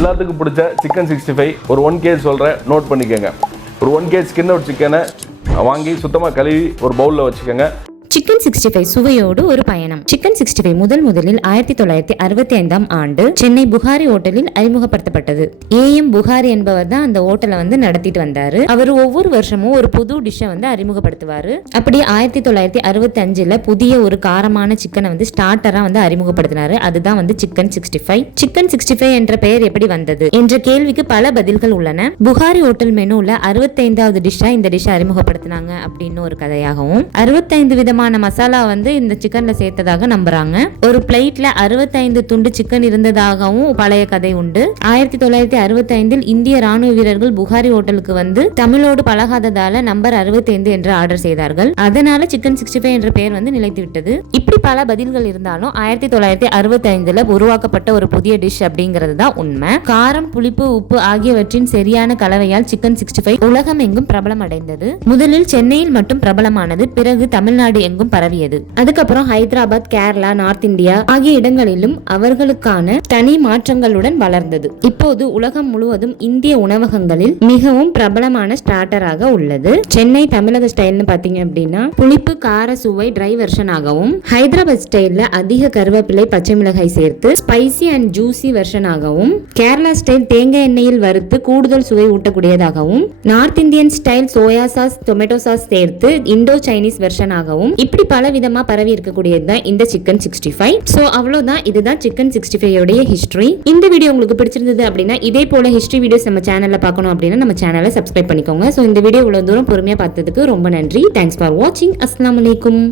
எல்லாத்துக்கும் பிடிச்ச சிக்கன் 65 ஒரு 1 kg சொல்கிறேன், நோட் பண்ணிக்கோங்க. ஒரு 1 kg ஸ்கின் அவுட் சிக்கனை வாங்கி சுத்தமாக கழுவி ஒரு பவுலில் வச்சுக்கோங்க. சிக்கன் 65 சுவையோடு ஒரு பயணம். சிக்கன் 65 முதலில் 1965ஆம் ஆண்டு சென்னை புகாரி ஹோட்டலில் அறிமுகப்படுத்தப்பட்டது. AM புகாரி என்பவர் தான் அந்த ஹோட்டலை நடத்திட்டு வந்தாரு. அவர் ஒவ்வொரு வருஷமும் ஒரு புது டிஷ்ஷை அறிமுகப்படுத்துவாரு. அப்படி 1965ல புதிய ஒரு காரமான சிக்கனை ஸ்டார்டரா அறிமுகப்படுத்தினாரு. அதுதான் சிக்கன் 65. சிக்கன் 65 என்ற பெயர் எப்படி வந்தது என்ற கேள்விக்கு பல பதில்கள் உள்ளன. புகாரி ஹோட்டல் மெனுல 65வது டிஷ்ஷா இந்த டிஷ்ஷை அறிமுகப்படுத்தினாங்க அப்படின்னு ஒரு கதையாகவும், 65 விதமான மசாலா இந்த சிக்கன்ல சேர்த்ததாக நம்புறாங்க. ஒரு பிளேட்ல 65 துண்டு சிக்கன் இருந்ததாகவும் பழைய கதை உண்டு. 1965இல் இந்திய ராணுவ வீரர்கள் புகாரி ஹோட்டலுக்கு தமிழோடு பழகாததால நம்பர் 65 என்று ஆர்டர் செய்தார்கள். அதனால சிக்கன் 65 என்ற பெயர் நிலைத்து விட்டது. இப்படி பல பதில்கள் இருந்தாலும் 1965ல உருவாக்கப்பட்ட ஒரு புதிய டிஷ் அப்படிங்கிறது தான் உண்மை. காரம், புளிப்பு, உப்பு ஆகியவற்றின் சரியான கலவையால் சிக்கன் 65 உலகம் எங்கும் பிரபலம் அடைந்தது. முதலில் சென்னையில் மட்டும் பிரபலமானது, பிறகு தமிழ்நாடு எங்கும் பரவியது. அதுக்கப்புறம் ஹைதராபாத், கேரளா, நார்த் இந்தியா ஆகிய இடங்களிலும் அவர்களுக்கான தனி மாற்றங்களுடன் வளர்ந்தது. இப்போது உலகம் முழுவதும் இந்திய உணவகங்களில் மிகவும் பிரபலமான ஸ்டார்டராக உள்ளது. சென்னை தமிழக ஸ்டைல்னு பாத்தீங்க அப்படின்னா புளிப்பு கார சுவை ட்ரை வெர்ஷனாகவும், ஹைதராபாத் ஸ்டைல்ல அதிக கருவேப்பிலை, பச்சை மிளகாய் சேர்த்து ஸ்பைசி அண்ட் ஜூசி வெர்ஷனாகவும், கேரளா ஸ்டைல் தேங்காய் எண்ணெயில் வறுத்து கூடுதல் சுவை ஊட்டக்கூடியதாகவும், north Indian style soya sauce, tomato sauce சேர்த்து இண்டோ சைனீஸ் வெர்ஷனாகவும், இப்படி பல விதமா பரவி இருக்கக்கூடியது தான் இந்த சிக்கன் 65. சோ அவ்வளவுதான், இதுதான் சிக்கன் 65 உடைய ஹிஸ்டரி. இந்த வீடியோ உங்களுக்கு பிடிச்சிருந்தது அப்படின்னா இதே போல ஹிஸ்டரி வீடியோஸ் நம்ம சேனல்ல பார்க்கணும் அப்படின்னா நம்ம சேனலை சப்ஸ்கிரைப் பண்ணிக்கோங்க. சோ இந்த வீடியோ இவ்வளவு தூரம் பொறுமையா பார்த்ததுக்கு ரொம்ப நன்றி. தேங்க்ஸ் ஃபார் வாட்சிங். அஸ்ஸலாமு அலைக்கும்.